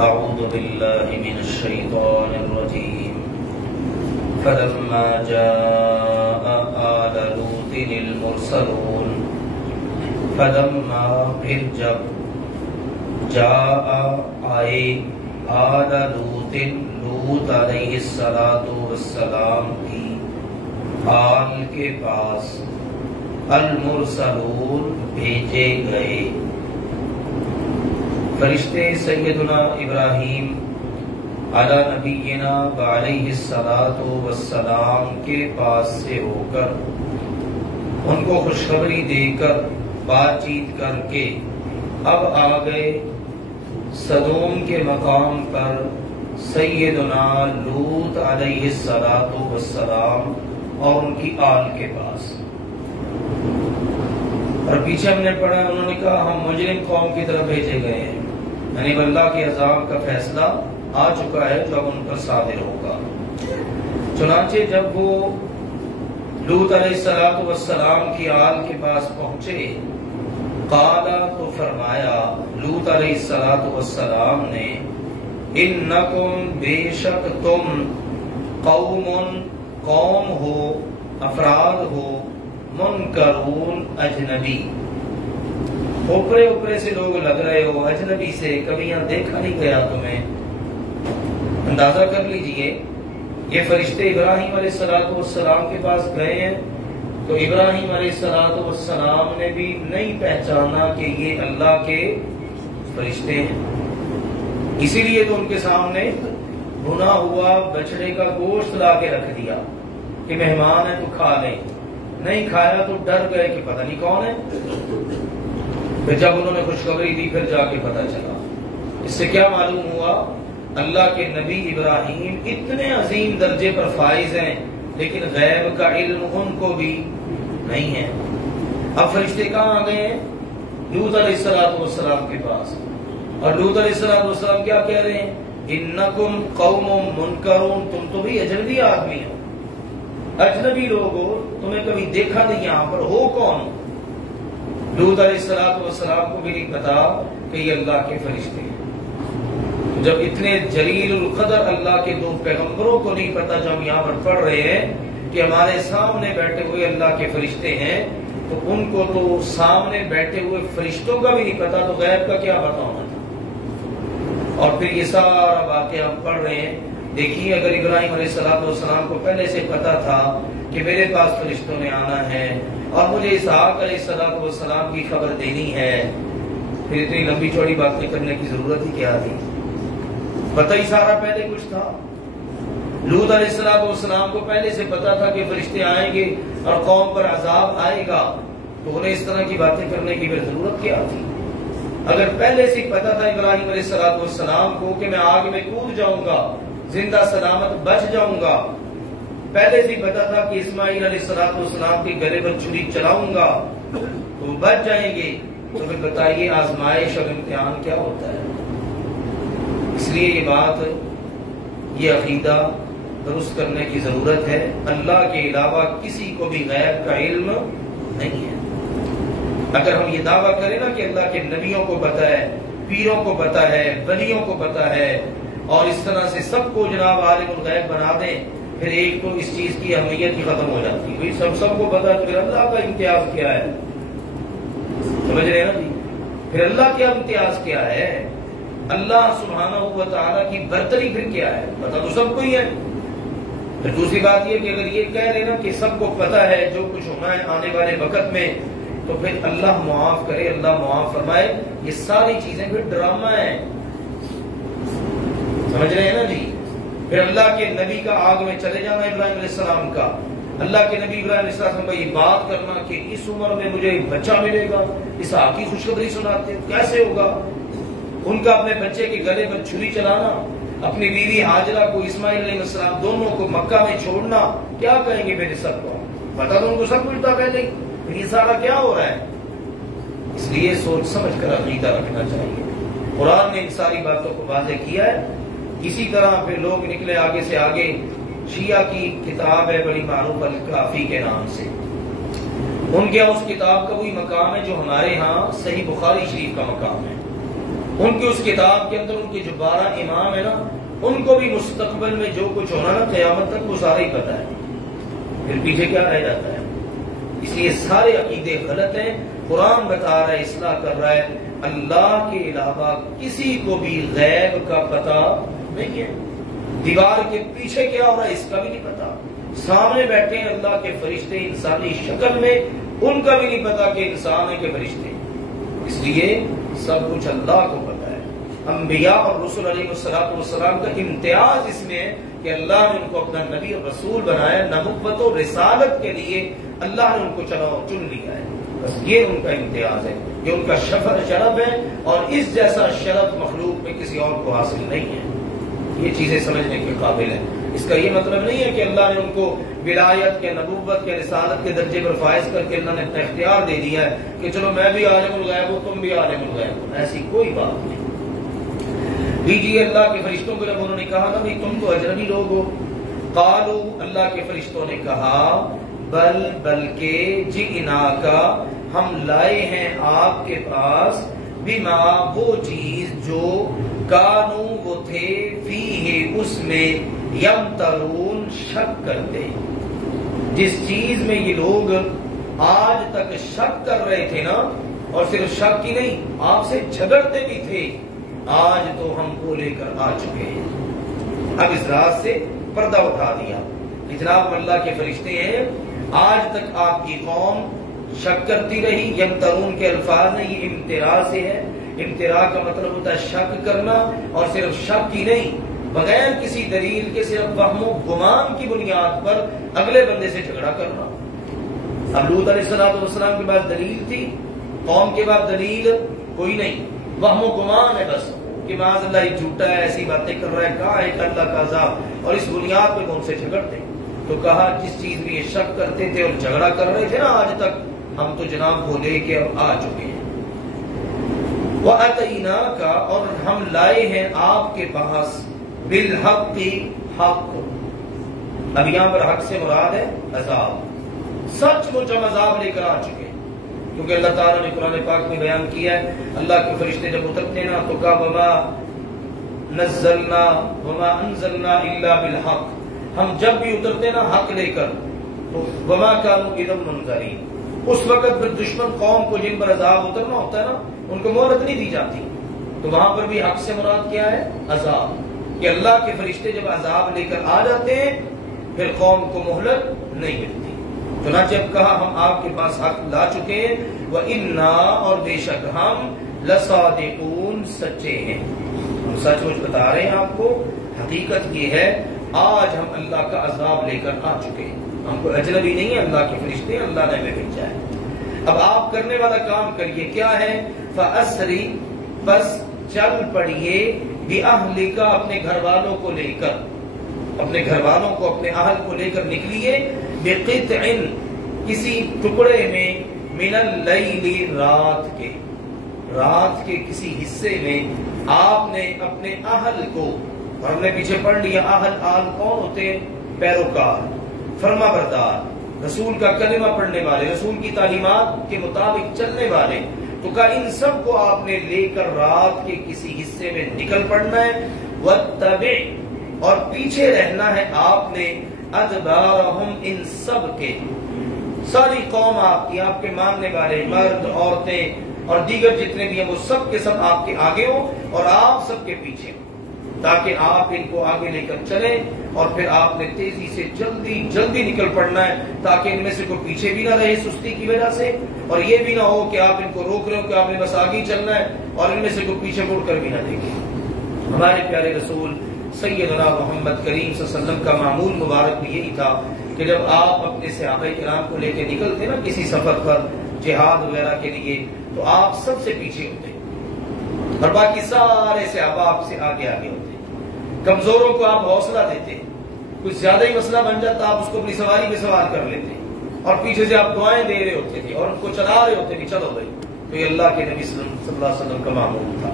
أعوذ بالله من الشيطان الرجيم فلما جاء آل لوط المرسلون فلما پھر جب جاء آئے آل لوط لوط علیہ السلام کی آل کے پاس المرسلون بھیجے گئے فرشتے سیدنا ابراہیم علی نبینا علیہ السلام کے پاس سے ہو کر ان کو خوشخبری دے کر بات چیت کر کے اب آ گئے سدوم کے مقام پر سیدنا لوط علیہ السلام اور ان کی آل کے پاس. اور پیچھے ہم نے پڑھا انہوں نے کہا ہم مجرم قوم کی طرف بھیجے گئے ہیں، یعنی اللہ کے عذاب کا فیصلہ آ چکا ہے جو اب ان پر صادر ہوگا. چنانچہ جب وہ لوط علیہ السلام کی آل کے پاس پہنچے قال تو فرمایا لوط علیہ السلام نے انکم بے شک تم قوم ہو، افراد ہو، منکرون اجنبی، اوپرے اوپرے سے لوگ لگ رہے ہو، اجنبی سے کبھی یہاں دیکھا نہیں گیا تمہیں. اندازہ کر لیجئے یہ فرشتے ابراہیم علیہ السلام کے پاس گئے ہیں تو ابراہیم علیہ السلام نے بھی نہیں پہچانا کہ یہ اللہ کے فرشتے ہیں، اسی لیے تو ان کے سامنے بھنا ہوا بچڑے کا گوشت لا کے رکھ دیا کہ مہمان ہے تو کھا لیں. نہیں کھایا تو ڈر گئے کہ پتہ نہیں کون ہے. پھر جب انہوں نے خوشخبری دی پھر جا کے پتہ چلا. اس سے کیا معلوم ہوا اللہ کے نبی ابراہیم اتنے عظیم درجے پر فائز ہیں لیکن غیب کا علم ان کو بھی نہیں ہے. اب فرشتے کہاں آ گئے ہیں؟ لوط علیہ السلام کے پاس. اور لوط علیہ السلام کیا کہہ رہے ہیں؟ انکم قوم منکرون، تم تو بھی اجنبی آدمی ہو، اجنبی لوگ ہو، تمہیں کبھی دیکھا نہیں، یہاں پر ہو کون؟ لوط علیہ السلام کو بھی نہیں پتا کہ یہ اللہ کے فرشتے ہیں. جب اتنے جلیل القدر اللہ کے دو پیغمبروں کو نہیں پتا جو ہم یہاں پر پڑھ رہے ہیں کہ ہمارے سامنے بیٹھے ہوئے اللہ کے فرشتے ہیں، تو ان کو تو سامنے بیٹھے ہوئے فرشتوں کا بھی نہیں پتا تو غیب کا کیا پتا ہونا تھا. اور پھر یہ سارا واقعہ ہم پڑھ رہے ہیں. دیکھیے اگر ابراہیم علیہ السلام کو پہلے سے پتا تھا کہ میرے پاس فرشتوں نے آنا ہے اور مجھے اسحاق علیہ السلام کی خبر دینی ہے، پھر اتنی لمبی چوڑی باتیں کرنے کی ضرورت ہی کیا تھی؟ پتہ ہی سارا پہلے کچھ تھا. لوط علیہ السلام کو پہلے سے پتا تھا کہ فرشتے آئیں گے اور قوم پر عذاب آئے گا، تو انہیں اس طرح کی باتیں کرنے کی پھر ضرورت کیا تھی؟ اگر پہلے سے پتا تھا ابراہیم علیہ السلام کو کہ میں آگ میں کود جاؤں گا، زندہ سلامت بچ جاؤں گا، پہلے سے پتا تھا کہ اسماعیل علیہ السلام کے گلے پر چھری چلاؤں گا تو بچ جائیں گے، تو پھر بتائیے آزمائش اور امتحان کیا ہوتا ہے؟ اس لیے یہ بات، یہ عقیدہ درست کرنے کی ضرورت ہے. اللہ کے علاوہ کسی کو بھی غیب کا علم نہیں ہے. اگر ہم یہ دعویٰ کریں نا کہ اللہ کے نبیوں کو پتا ہے، پیروں کو پتا ہے، ولیوں کو پتا ہے، اور اس طرح سے سب کو جناب عالم الغیب بنا دیں، پھر ایک تو اس چیز کی اہمیت ہی ختم ہو جاتی ہے. سب کو پتا ہے تو پھر اللہ کا امتیاز کیا ہے؟ سمجھ رہے ہیں نا جی؟ پھر اللہ کا امتیاز کیا ہے؟ اللہ سبحانہ و تعالیٰ کی برتری پھر کیا ہے؟ پتا تو سب کو ہی ہے. پھر دوسری بات یہ کہ اگر یہ کہہ رہے نا کہ سب کو پتا ہے جو کچھ ہونا ہے آنے والے وقت میں، تو پھر اللہ معاف کرے، اللہ معاف فرمائے، یہ ساری چیزیں پھر ڈرامہ ہیں. سمجھ رہے ہیں نا جی؟ پھر اللہ کے نبی کا آگ میں چلے جانا ابراہیم علیہ السلام کا، اللہ کے نبی ابراہیم علیہ السلام کا یہ بات کرنا کہ اس عمر میں مجھے بچہ ملے گا، اسحاق کی خوشخبری سناتے ہیں، کیسے ہوگا؟ ان کا اپنے بچے کے گلے پر چھری چلانا، اپنی بیوی ہاجرہ کو، اسماعیل علیہ السلام دونوں کو مکہ میں چھوڑنا، کیا کہیں گے میرے سب کو؟ پتا تو ان کو سب کچھ تھا پہلے ہی. یہ سارا کیا ہو رہا ہے؟ اس لیے سوچ سمجھ کر عقیدہ رکھنا چاہیے. قرآن نے ان ساری باتوں کو واضح کیا ہے. اسی طرح پھر لوگ نکلے آگے سے آگے. شیعہ کی کتاب ہے بڑی معروف الکافی کے نام سے، ان کے اس کتاب کا وہی مقام ہے جو ہمارے ہاں صحیح بخاری شریف کا مقام ہے. ان کی اس کتاب کے اندر ان کے جو 12 امام ہیں نا، ان کو بھی مستقبل میں جو کچھ ہونا نا قیامت تک وہ سارا ہی پتا ہے، پھر پیچھے کیا رہ جاتا ہے؟ اس لیے سارے عقیدے غلط ہیں۔ قرآن بتا رہا ہے، اصلاح کر رہا ہے، اللہ کے علاوہ کسی کو بھی غیب کا پتہ نہیں ہے۔ دیوار کے پیچھے کیا ہو رہا ہے اس کا بھی نہیں پتا، سامنے بیٹھے ہیں اللہ کے فرشتے انسانی شکل میں، ان کا بھی نہیں پتا کہ انسان ہے کہ فرشتے۔ اس لیے سب کچھ اللہ کو پتا ہے۔ انبیاء اور رسول علیہ السلام کا امتیاز اس میں ہے کہ اللہ نے ان کو اپنا نبی اور رسول بنایا، نبوت و رسالت کے لیے اللہ نے ان کو چن لیا ہے، بس یہ ان کا امتیاز ہے، یہ ان کا شرف ہے، اور اس جیسا شرف مخلوق میں کسی اور کو حاصل نہیں ہے۔ یہ چیزیں سمجھنے کے قابل ہیں۔ اس کا یہ مطلب نہیں ہے کہ اللہ نے ان کو ولایت کے، نبوت کے، رسالت کے درجے پر فائز کر کے اللہ نے اختیار دے دیا ہے کہ چلو میں بھی عالم الغیب ہوں، تم بھی عالم الغیب ہو، ایسی کوئی بات نہیں۔ دیجیے اللہ کے فرشتوں کو جب انہوں نے کہا نا بھائی تم تو اجنبی لوگ ہو، قالو، اللہ کے فرشتوں نے کہا، بلکہ جئنا کا، ہم لائے ہیں آپ کے پاس، بما، وہ چیز جو کانو، وہ تھے، فیہ، اس میں، یمترون، شک کرتے۔ جس چیز میں یہ لوگ آج تک شک کر رہے تھے نا، اور صرف شک ہی نہیں، آپ سے جھگڑتے بھی تھے، آج تو ہم کو لے کر آ چکے ہیں۔ اب اس راز سے پردہ اٹھا دیا کہ جناب اللہ کے فرشتے ہیں، آج تک آپ کی قوم شک کرتی رہی۔ یمترون کے الفاظ نے یہ امتراء سے ہے، امتراء کا مطلب ہوتا ہے شک کرنا، اور صرف شک ہی نہیں، بغیر کسی دلیل کے صرف وہم و گمان کی بنیاد پر اگلے بندے سے جھگڑا کرنا۔ اب لوط علیہ السلام کے پاس دلیل تھی، قوم کے پاس دلیل کوئی نہیں، وہم و گمان ہے بس کہ معاذ اللہ یہ جھوٹا ہے، ایسی باتیں کر رہا ہے، کہاں ہے کہ اللہ کا عذاب، اور اس بنیاد پہ ان سے جھگڑتے۔ تو کہا جس چیز میں یہ شک کرتے تھے اور جھگڑا کر رہے تھے نا آج تک، ہم تو جناب کو لے کے اب آ چکے ہیں۔ وَأَتَيْنَاكَ، اور ہم لائے ہیں آپ کے پاس، بالحق، حق۔ اب یہاں پر حق سے مراد ہے عذاب، سچ مچ ہم عذاب لے کر آ چکے ہیں، کیونکہ اللہ تعالیٰ نے قرآن پاک میں بیان کیا ہے، اللہ کے فرشتے جب اترتے نا تو کہا وما نزلنا وما انزلنا الا بالحق، ہم جب بھی اترتے نا حق لے کر، تو وما كانوا اذا منذرین، اس وقت پھر دشمن قوم کو جن پر عذاب اترنا ہوتا ہے نا ان کو مہلت نہیں دی جاتی، تو وہاں پر بھی حق سے مراد کیا ہے؟ عذاب، کہ اللہ کے فرشتے جب عذاب لے کر آ جاتے ہیں پھر قوم کو مہلت نہیں ملتی۔ چنانچہ اب کہا ہم آپ کے پاس حق لا چکے ہیں، وَإِنَّا، اور بے شک ہم، لَصَادِقُونَ، سچے ہیں، ہم سچ مچ بتا رہے ہیں آپ کو۔ حقیقت یہ ہے آج ہم اللہ کا عذاب لے کر آ چکے ہیں، ہم کو اجنبی نہیں ہے، اللہ کے فرشتے اللہ نے ہمیں بھیجا ہے۔ اب آپ کرنے والا کام کریے، کیا ہے؟ فَأَسْرِ، بس چل پڑیے، بِأَهْلِكَ، اپنے گھر والوں کو لے کر، اپنے گھر والوں کو، اپنے اہل کو لے کر نکلیے، بِقِطْعٍ، کسی ٹکڑے میں، مِنَ اللَّيْلِ، رات کے کسی حصے میں آپ نے اپنے اہل کو، اور ہم نے پیچھے پڑھ لیا اہل آل کون ہوتے ہیں؟ پیروکار، فرما بردار، رسول کا کلمہ پڑھنے والے، رسول کی تعلیمات کے مطابق چلنے والے، تو کہا ان سب کو آپ نے لے کر رات کے کسی حصے میں نکل پڑنا ہے، وَاتَّبِعْ، اور پیچھے رہنا ہے آپ نے، ادبارہم، ان سب کے، ساری قوم آپ کی، آپ کے ماننے والے مرد، عورتیں اور دیگر جتنے بھی ہیں وہ سب کے سب آپ کے آگے ہوں اور آپ سب کے پیچھے، تاکہ آپ ان کو آگے لے کر چلیں، اور پھر آپ نے تیزی سے جلدی نکل پڑنا ہے، تاکہ ان میں سے کوئی پیچھے بھی نہ رہے سستی کی وجہ سے، اور یہ بھی نہ ہو کہ آپ ان کو روک رہے ہو کہ آپ نے بس آگے چلنا ہے اور ان میں سے کوئی پیچھے مڑ کر بھی نہ دیکھے۔ ہمارے پیارے رسول سیدنا محمد کریم صلی اللہ علیہ وسلم کا معمول مبارک بھی یہی تھا کہ جب آپ اپنے صحابہ کرام کو لے کے نکلتے نا کسی سفر پر، جہاد وغیرہ کے لیے، تو آپ سب سے پیچھے ہوتے اور باقی سارے صحابہ آپ سے آگے ہوتے۔ کمزوروں کو آپ حوصلہ دیتے، کچھ زیادہ ہی مسئلہ بن جاتا آپ اس کو اپنی سواری میں سوار کر لیتے، اور پیچھے سے آپ دعائیں دے رہے ہوتے تھے اور ان کو چلا رہے ہوتے کہ چلو بھائی، تو یہ اللہ کے نبی صلی اللہ علیہ وسلم کا معمول تھا۔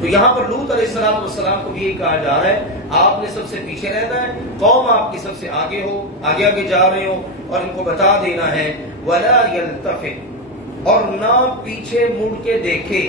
تو یہاں پر لوط علیہ السلام کو بھی یہی کہا جا رہا ہے، آپ نے سب سے پیچھے رہنا ہے، قوم آپ کی سب سے آگے ہو، آگے جا رہے ہو، اور ان کو بتا دینا ہے، وَلَا يَلْتَفِتْ، اور نہ پیچھے مڑ کے دیکھے،